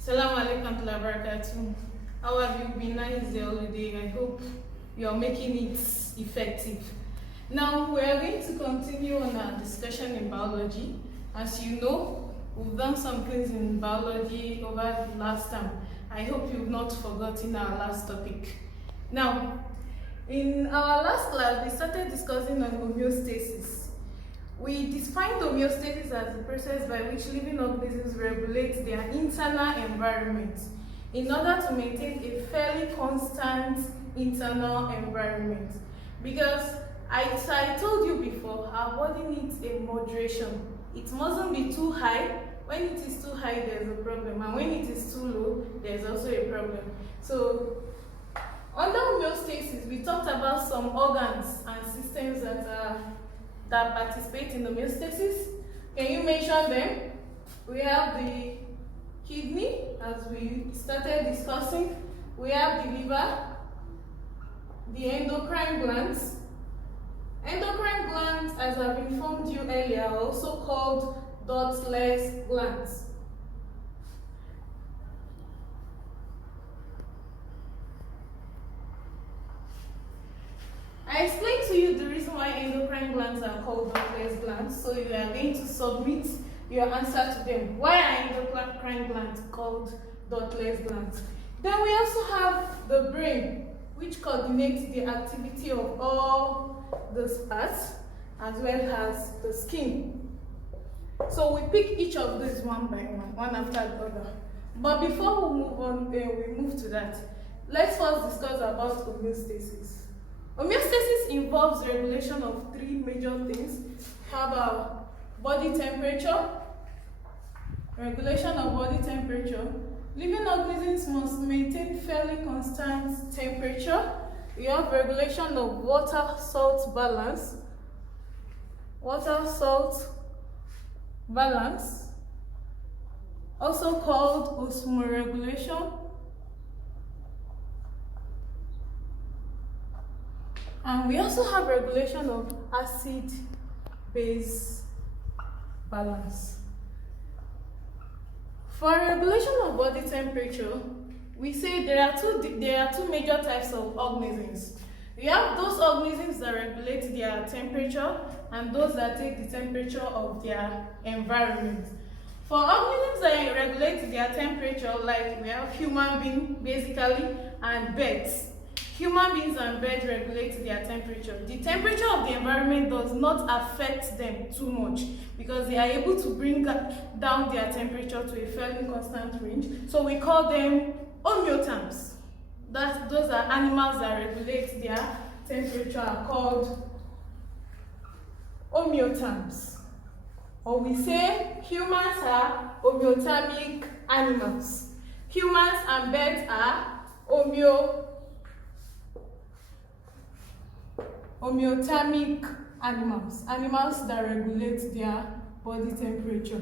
Assalamu alaikum wa barakatuh. How have you been? How is the holiday? I hope you are making it effective. Now we are going to continue on our discussion in biology. As you know, we've done some things in biology over the last time. I hope you've not forgotten our last topic. Now, in our last class, we started discussing on homeostasis. We defined homeostasis as the process by which living organisms regulate their internal environment in order to maintain a fairly constant internal environment. Because I told you before, our body needs a moderation. It mustn't be too high. When it is too high, there's a problem, and when it is too low, there's also a problem. So, under homeostasis, we talked about some organs and systems that participate in homeostasis. Can you mention them? We have the kidney, as we started discussing. We have the liver, the endocrine glands. Endocrine glands, as I've informed you earlier, are also called ductless glands. I explained to you the reason why endocrine glands are called ductless glands, so you are going to submit your answer to them. Why are endocrine glands called ductless glands? Then we also have the brain, which coordinates the activity of all those parts, as well as the skin. So we pick each of these one by one after the other. But before we move to that, let's first discuss about homeostasis. Homeostasis involves regulation of three major things. We have our body temperature, regulation of body temperature. Living organisms must maintain fairly constant temperature. We have regulation of water-salt balance. Water-salt balance, also called osmoregulation. And we also have regulation of acid-base balance. For regulation of body temperature, we say there are two major types of organisms. We have those organisms that regulate their temperature and those that take the temperature of their environment. For organisms that regulate their temperature, like we have human beings basically and birds. Human beings and birds regulate their temperature. The temperature of the environment does not affect them too much because they are able to bring down their temperature to a fairly constant range. So we call them homeotherms. Those are animals that regulate their temperature are called homeotherms. Or we say humans are homeothermic animals. Humans and birds are homeothermic animals, animals that regulate their body temperature.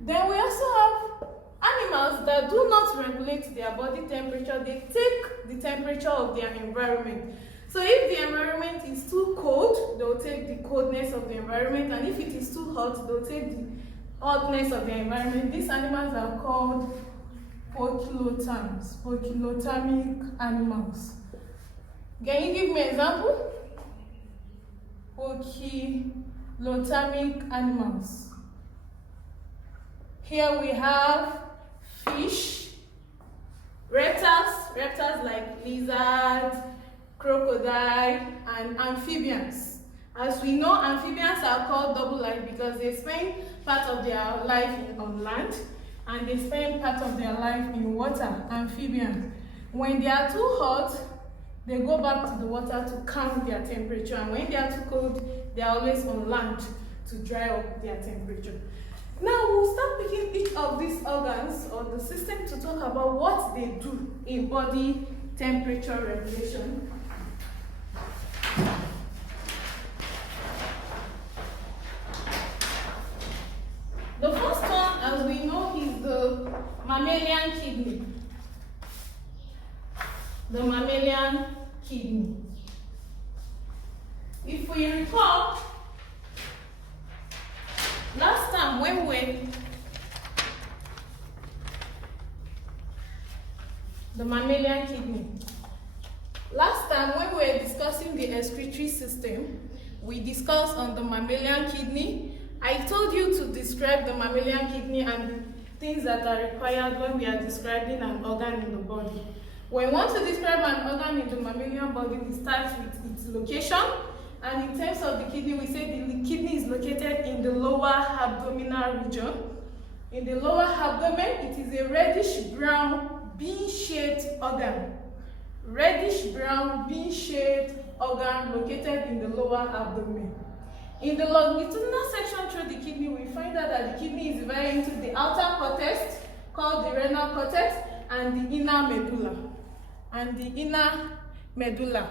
Then we also have animals that do not regulate their body temperature. They take the temperature of their environment. So if the environment is too cold, they'll take the coldness of the environment, and if it is too hot, they'll take the hotness of the environment. These animals are called poikilotherms, poikilothermic animals. Can you give me an example? Poikilothermic animals. Here we have fish, reptiles like lizards, crocodile, and amphibians. As we know, amphibians are called double life because they spend part of their life on land and they spend part of their life in water. Amphibians, when they are too hot, they go back to the water to calm their temperature, and when they are too cold, they are always on land to dry up their temperature. Now we'll start picking each of these organs or the system to talk about what they do in body temperature regulation. The first one, as we know, is the mammalian kidney. The mammalian kidney. If we recall, last time when we the mammalian kidney. Last time when we were discussing the excretory system, we discussed on the mammalian kidney. I told you to describe the mammalian kidney and the things that are required when we are describing an organ in the body. When we want to describe an organ in the mammalian body, we start with its location. And in terms of the kidney, we say the kidney is located in the lower abdominal region. In the lower abdomen, it is a reddish-brown, bean-shaped organ. Reddish-brown, bean-shaped organ located in the lower abdomen. In the longitudinal section through the kidney, we find out that the kidney is divided into the outer cortex, called the renal cortex, and the inner medulla.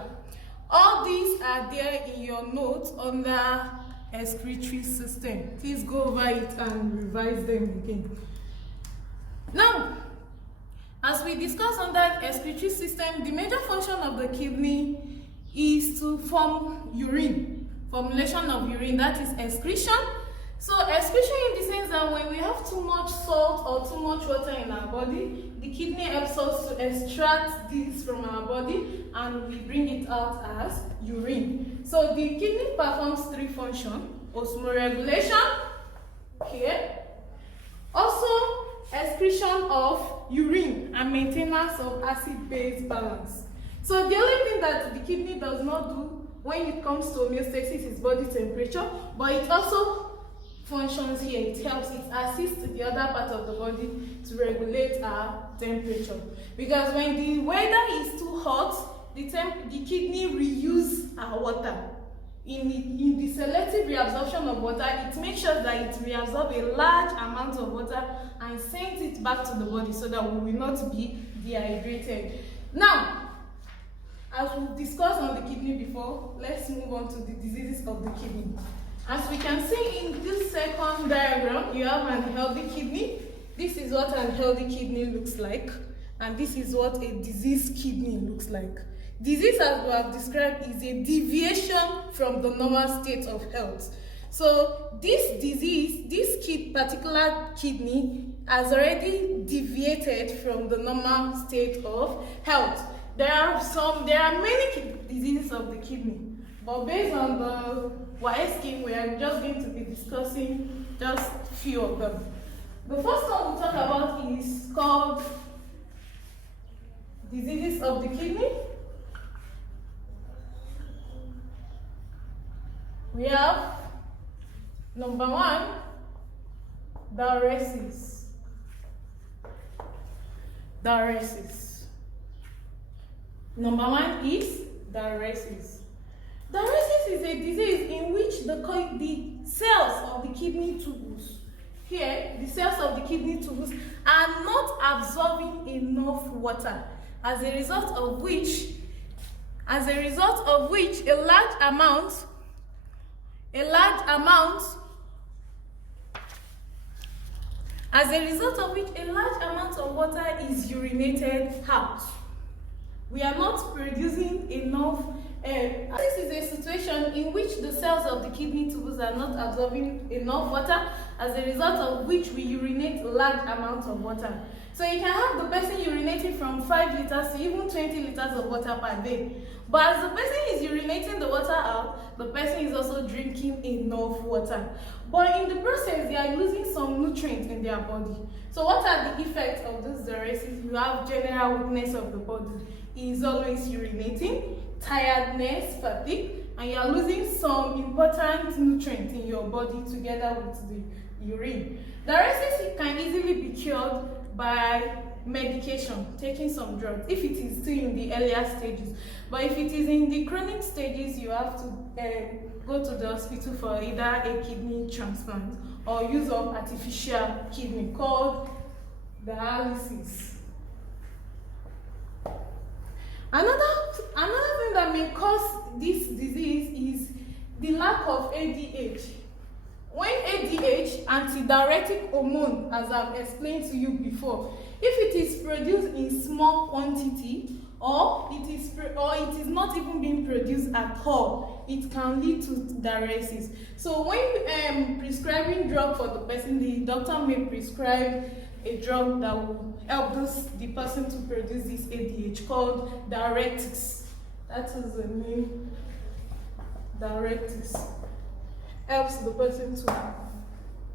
All these are there in your notes under excretory system. Please go over it and revise them again. Now, as we discussed under excretory system, the major function of the kidney is to form urine, formulation of urine, that is excretion. So excretion in the sense that when we have too much salt or too much water in our body, the kidney helps us to extract this from our body and we bring it out as urine. So the kidney performs three functions: osmoregulation, here, also excretion of urine and maintenance of acid-base balance. So the only thing that the kidney does not do when it comes to homeostasis is body temperature, but it also functions here. It helps, it assists the other part of the body to regulate our temperature. Because when the weather is too hot, the kidney reuse our water. In the selective reabsorption of water, it makes sure that it reabsorbs a large amount of water and sends it back to the body so that we will not be dehydrated. Now, as we discussed on the kidney before, let's move on to the diseases of the kidney. As we can see in this second diagram, you have an healthy kidney. This is what an healthy kidney looks like, and this is what a diseased kidney looks like. Disease, as we have described, is a deviation from the normal state of health. So this disease, this particular kidney has already deviated from the normal state of health. There are many diseases of the kidney, but based on the YS scheme, we are just going to be discussing just a few of them. The first one we'll talk about is called diseases of the kidney. We have number one, diuresis. Number one is diuresis. Diuresis is a disease in which the cells of the kidney tubules, here, the cells of the kidney tubules are not absorbing enough water, as a result of which a large amount of water is urinated out. We are not producing enough air. This is a situation in which the cells of the kidney tubules are not absorbing enough water, as a result of which we urinate large amounts of water. So you can have the person urinating from 5 liters to even 20 liters of water per day. But as the person is urinating the water out, the person is also drinking enough water. But in the process, they are losing some nutrients in their body. So what are the effects of this diuresis? You have general weakness of the body. It is always urinating, tiredness, fatigue, and you are losing some important nutrients in your body together with the urine. Diuresis can easily be cured by medication, taking some drugs, if it is still in the earlier stages. But if it is in the chronic stages, you have to go to the hospital for either a kidney transplant or use of artificial kidney called dialysis. Another thing that may cause this disease is the lack of ADH. When ADH, antidiuretic hormone, as I've explained to you before, if it is produced in small quantity or it is not even being produced at all, it can lead to diuresis. So when prescribing drug for the person, the doctor may prescribe a drug that will help the person to produce this ADH called diuretics. That is the name. Diuretics helps the person to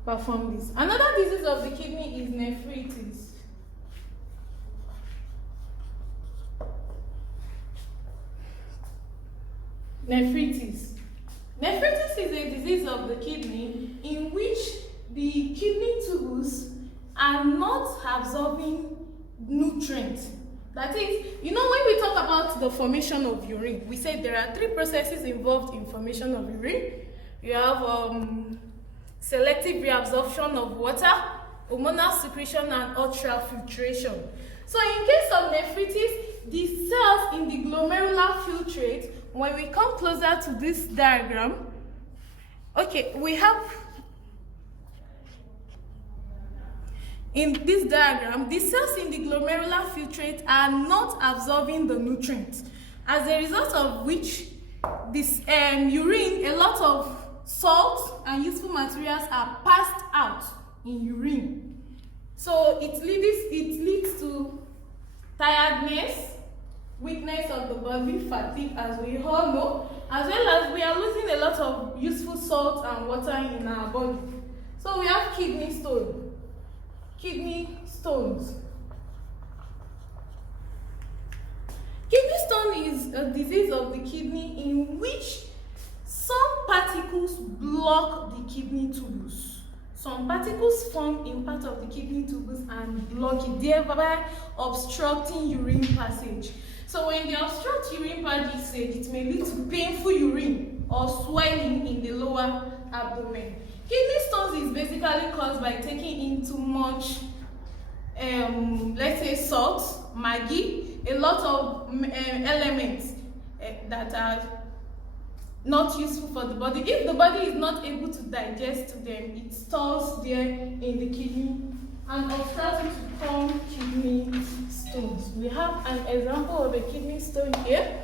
perform this. Another disease of the kidney is nephritis. Nephritis. Nephritis is a disease of the kidney in which the kidney tubules are not absorbing nutrients. That is, when we talk about the formation of urine, we say there are 3 processes involved in formation of urine. You have selective reabsorption of water, hormonal secretion, and ultrafiltration. So in case of nephritis, the cells in the glomerular filtrate, when we come closer to this diagram, we have in this diagram, the cells in the glomerular filtrate are not absorbing the nutrients, as a result of which this urine, a lot of salt and useful materials are passed out in urine. So it leads to tiredness, weakness of the body, fatigue, as we all know, as well as we are losing a lot of useful salt and water in our body. So we have kidney stone. Kidney stones. Kidney stone is a disease of the kidney in which some particles block the kidney tubules. Some particles form in part of the kidney tubules and block it, thereby obstructing urine passage. So when they obstruct urine passage, it may lead to painful urine or swelling in the lower abdomen. Kidney stones is basically caused by taking in too much, let's say salt, Maggi, a lot of elements that are not useful for the body. If the body is not able to digest them, it stores there in the kidney and obstructs it to form kidney stones. We have an example of a kidney stone here.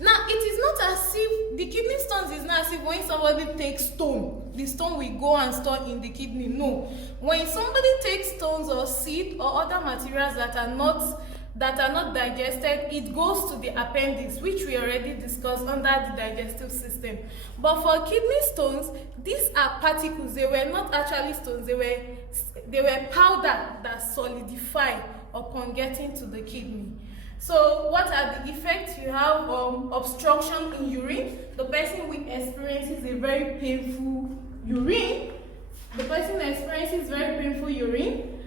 Now, it is not as if the kidney stones is not as if when somebody takes stone, the stone will go and store in the kidney. No. When somebody takes stones or seed or other materials that are not digested, it goes to the appendix, which we already discussed under the digestive system. But for kidney stones, these are particles. They were not actually stones. They were powder that solidify upon getting to the kidney. So what are the effects? You have obstruction in urine. The person will experiences a very painful urine. The person experiences very painful urine.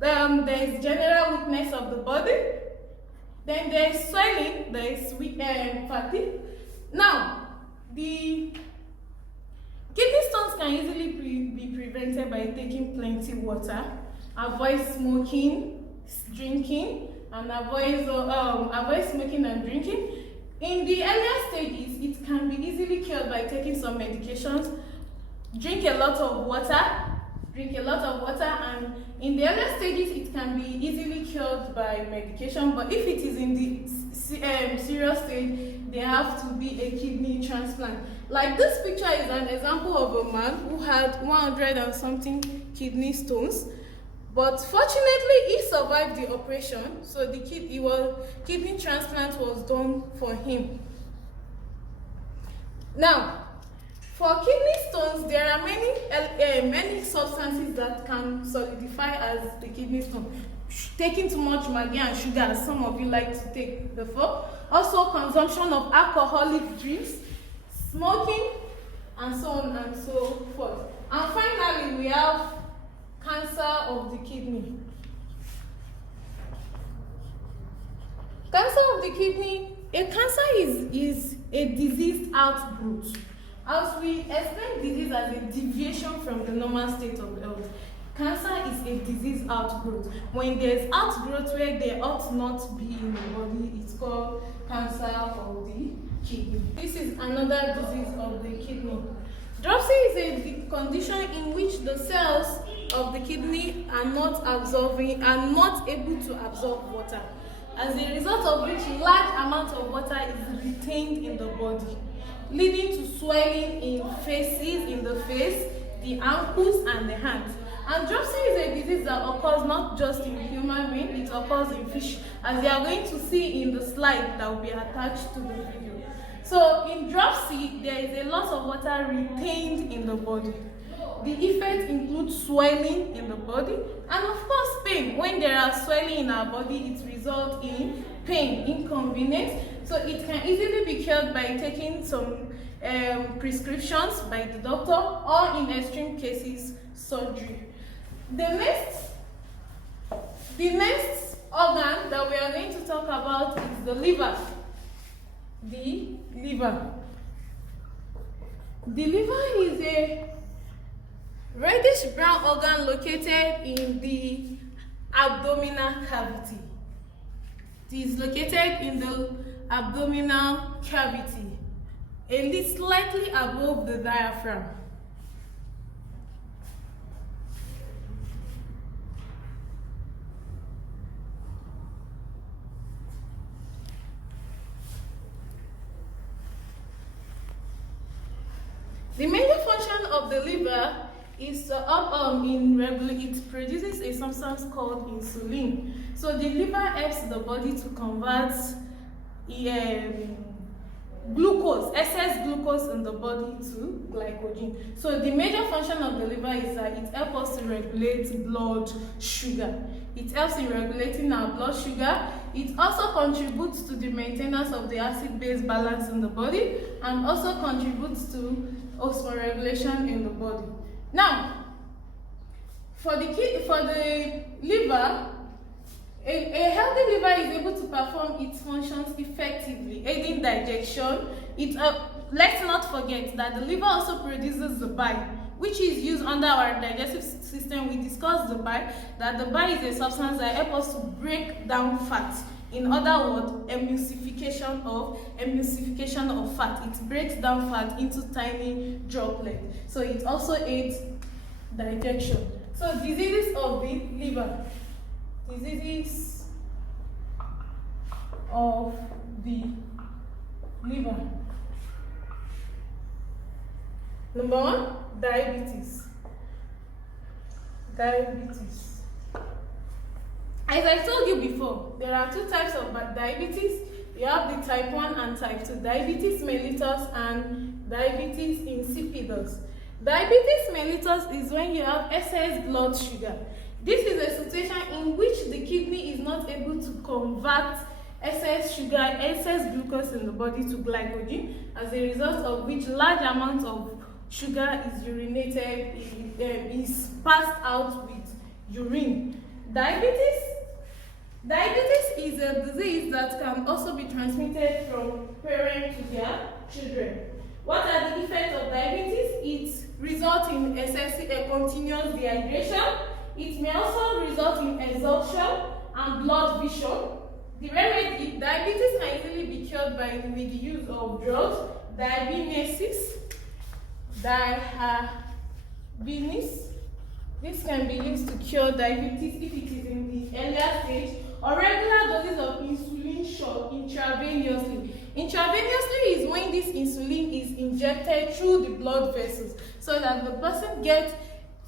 There is general weakness of the body. Then there is swelling. There is fatigue. Now, the kidney stones can easily be prevented by taking plenty water. Avoid smoking, drinking, and avoid smoking and drinking. In the earlier stages, it can be easily cured by taking some medications. Drink a lot of water, and in the earlier stages, it can be easily cured by medication. But if it is in the serious stage, there have to be a kidney transplant. Like this picture is an example of a man who had 100 and something kidney stones. But fortunately, he survived the operation, so the kidney transplant was done for him. Now, for kidney stones, there are many substances that can solidify as the kidney stone. Taking too much Maggi and sugar, as some of you like to take before. Also, consumption of alcoholic drinks, smoking, and so on and so forth. And finally, we have cancer of the kidney. Cancer of the kidney, a cancer is a diseased outgrowth. As we explain disease as a deviation from the normal state of health, cancer is a disease outgrowth. When there's outgrowth where there ought not be in the body, it's called cancer of the kidney. This is another disease of the kidney. Dropsy is a condition in which the cells of the kidney are not able to absorb water. As a result of which, large amount of water is retained in the body, leading to swelling in the face, the ankles, and the hands. And dropsy is a disease that occurs not just in human being, it occurs in fish, as you are going to see in the slide that will be attached to the video. So in dropsy, there is a lot of water retained in the body. The effect includes swelling in the body and of course pain. When there are swelling in our body, it results in pain, inconvenience. So it can easily be cured by taking some prescriptions by the doctor, or in extreme cases, surgery. The next organ that we are going to talk about is the liver. The liver. The liver is a reddish brown organ located in the abdominal cavity. It is located in the abdominal cavity, a little slightly above the diaphragm. The major function of the liver is it produces a substance called insulin. So the liver helps the body to convert glucose, excess glucose in the body to glycogen. So the major function of the liver is that it helps us to regulate blood sugar. It helps in regulating our blood sugar. It also contributes to the maintenance of the acid-base balance in the body, and also contributes to osmoregulation in the body. Now, for the liver, a healthy liver is able to perform its functions effectively, aiding digestion. Let's not forget that the liver also produces the bile, which is used under our digestive system. We discussed the bile, that the bile is a substance that helps us to break down fat. In other words, emulsification of fat. It breaks down fat into tiny droplets. So it also aids digestion. So diseases of the liver. Diseases of the liver. Number 1, diabetes. Diabetes. As I told you before, there are 2 types of diabetes. You have the type 1 and type 2, diabetes mellitus and diabetes insipidus. Diabetes mellitus is when you have excess blood sugar. This is a situation in which the kidney is not able to convert excess sugar, excess glucose in the body to glycogen, as a result of which large amounts of sugar is urinated, is passed out with urine. Diabetes is a disease that can also be transmitted from parents to their children. What are the effects of diabetes? It results in excessive continuous dehydration. It may also result in exhaustion and blood vision. The remedy: diabetes can easily be cured with the use of drugs. Diabetes. This can be used to cure diabetes if it is in the earlier stage, or regular doses of insulin shot intravenously. Intravenously is when this insulin is injected through the blood vessels, so that the person gets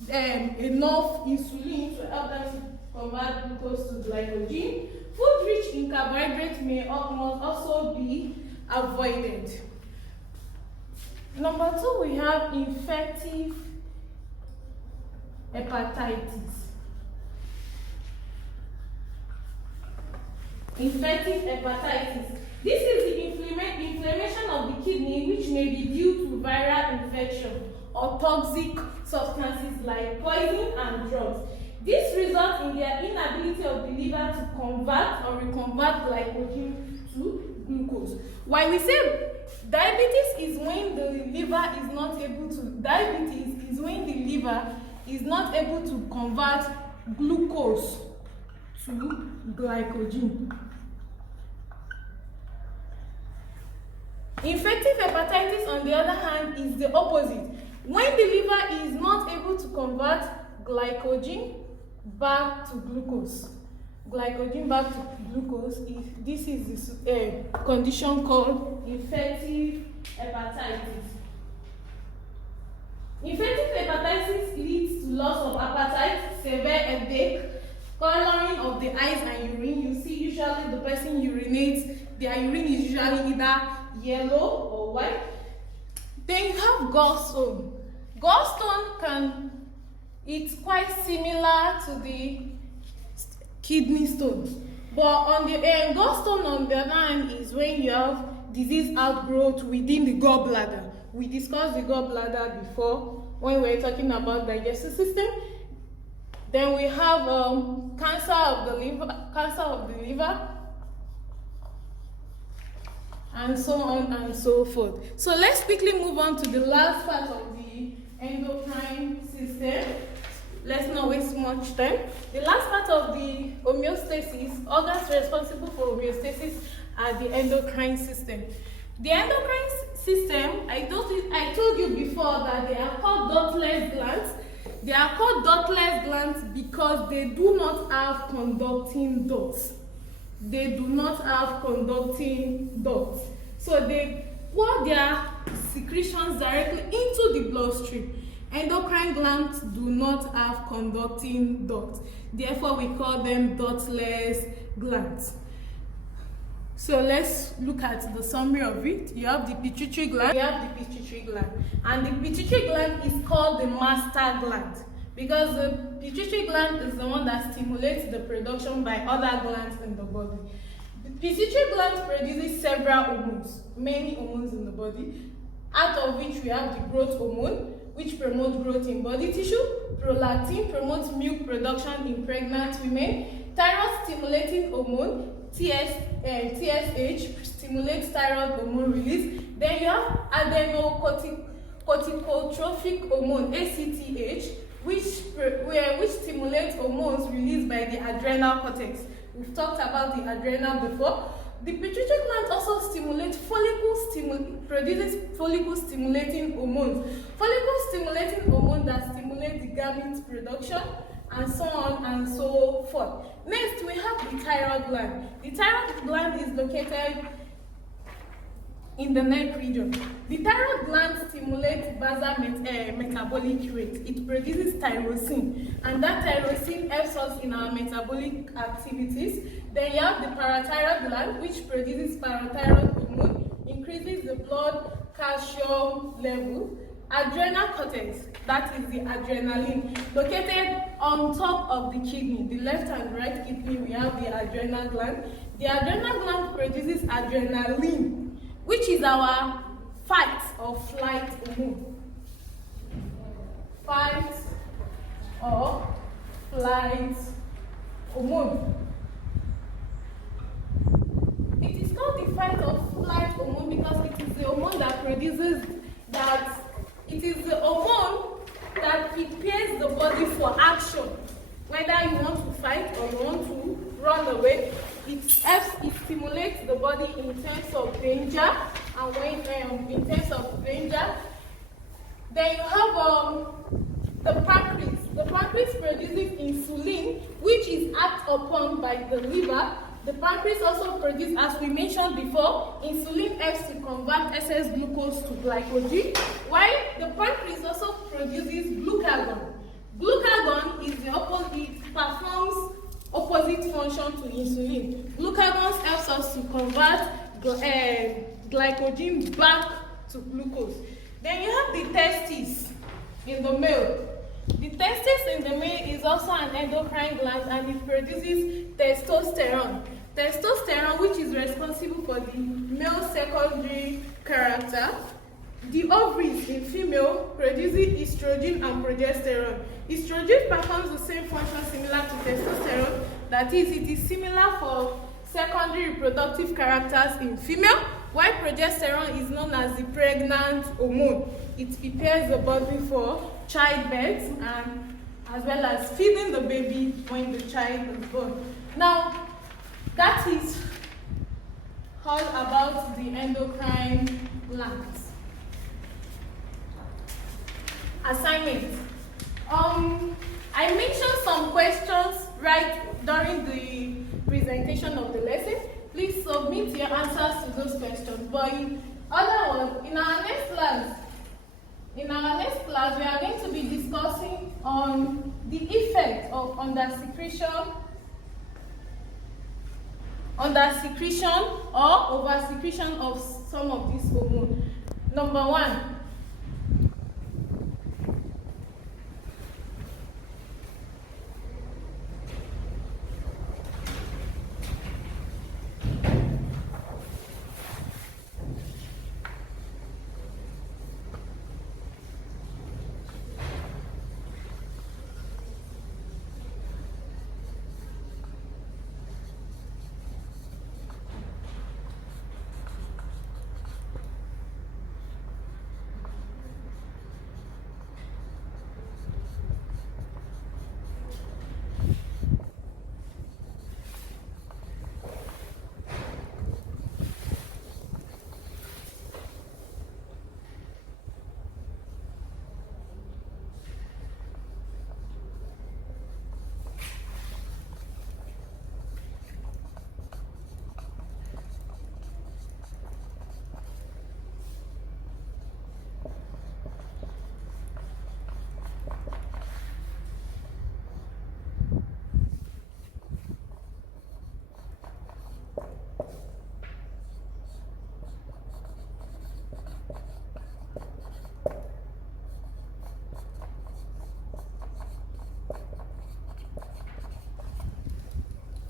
enough insulin to help them to convert glucose to glycogen. Food rich in carbohydrates must also be avoided. Number 2, we have infective hepatitis. Infective hepatitis. This is the inflammation of the kidney, which may be due to viral infection or toxic substances like poison and drugs. This results in their inability of the liver to convert or reconvert glycogen to glucose. Why we say diabetes is when the liver is not able to convert glucose to glycogen. Infective hepatitis, on the other hand, is the opposite. When the liver is not able to convert glycogen back to glucose. This is a condition called infective hepatitis. Infective hepatitis leads to loss of appetite, severe headache, coloring of the eyes and urine. You see usually the person urinates, their urine is usually either yellow or white. Then you have gallstone. Gallstone it's quite similar to the kidney stone. But on the gallstone on the other hand is when you have disease outgrowth within the gallbladder. We discussed the gallbladder before when we were talking about digestive system. Then we have cancer of the liver, and so on and so forth. So let's quickly move on to the last part of the endocrine system. Let's not waste much time. The last part of the homeostasis, organs responsible for homeostasis are the endocrine system. The endocrine system, I told you before that they are called ductless glands. They are called ductless glands because they do not have conducting ducts. They do not have conducting ducts. So they pour their secretions directly into the bloodstream. Endocrine glands do not have conducting ducts. Therefore, we call them ductless glands. So let's look at the summary of it. You have the pituitary gland. We have the pituitary gland. And the pituitary gland is called the master gland because the pituitary gland is the one that stimulates the production by other glands in the body. The pituitary gland produces several hormones, many hormones in the body, out of which we have the growth hormone, which promotes growth in body tissue. Prolactin promotes milk production in pregnant women. Thyroid stimulating hormone, TSH, stimulates thyroid hormone release. Then you have adrenocorticotropic hormone, ACTH, which stimulates hormones released by the adrenal cortex. We've talked about the adrenal before. The pituitary gland also produces follicle stimulating hormones. Follicle stimulating hormones that stimulate the gamete production, and so on and so forth. Next, we have the thyroid gland. The thyroid gland is located in the neck region. The thyroid gland stimulates basal metabolic rate. It produces tyrosine, and that tyrosine helps us in our metabolic activities. Then you have the parathyroid gland, which produces parathyroid hormone, increases the blood calcium level. Adrenal cortex, that is the adrenaline, located on top of the kidney, the left and right kidney, we have the adrenal gland. The adrenal gland produces adrenaline, which is our fight or flight hormone. Fight or flight hormone. It is called the fight or flight hormone because it is the hormone that produces that. It is the hormone that prepares the body for action. Whether you want to fight or you want to run away, it stimulates the body in terms of danger, and when in terms of danger, then you have the pancreas. The pancreas produces insulin, which is acted upon by the liver. The pancreas also produces, as we mentioned before, insulin helps to convert excess glucose to glycogen, while the pancreas also produces glucagon. Glucagon is the opposite, performs opposite function to insulin. Glucagon helps us to convert glycogen back to glucose. Then you have the testes in the male. The testis in the male is also an endocrine gland, and it produces testosterone. Testosterone, which is responsible for the male secondary character. The ovaries in female produces estrogen and progesterone. Estrogen performs the same function similar to testosterone. That is, it is similar for secondary reproductive characters in female, while progesterone is known as the pregnant hormone. It prepares the body for childbirth and as well as feeding the baby when the child is born. Now, that is all about the endocrine glands. Assignment. I mentioned some questions right during the presentation of the lesson. Please submit your answers to those questions. But in our next class, In our next class, we are going to be discussing on the effect of undersecretion or oversecretion of some of these hormones. Number 1.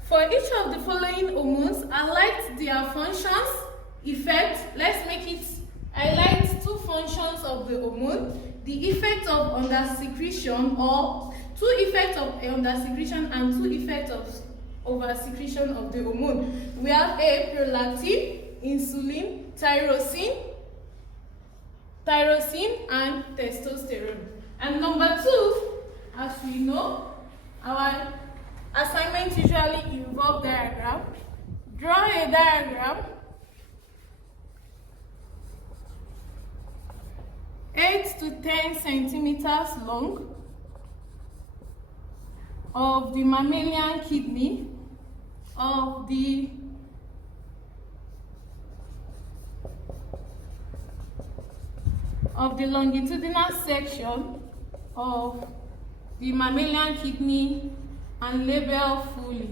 For each of the following hormones, highlight their functions, effect. Let's make it highlight 2 functions of the hormone, the effect of undersecretion, or 2 effects of undersecretion and 2 effects of oversecretion of the hormone. We have A, prolactin, insulin, tyrosine, and testosterone. And number 2, as we know, our assignment usually involves diagram. Draw a diagram 8 to 10 centimeters long of the mammalian kidney of the longitudinal section of the mammalian kidney and label fully.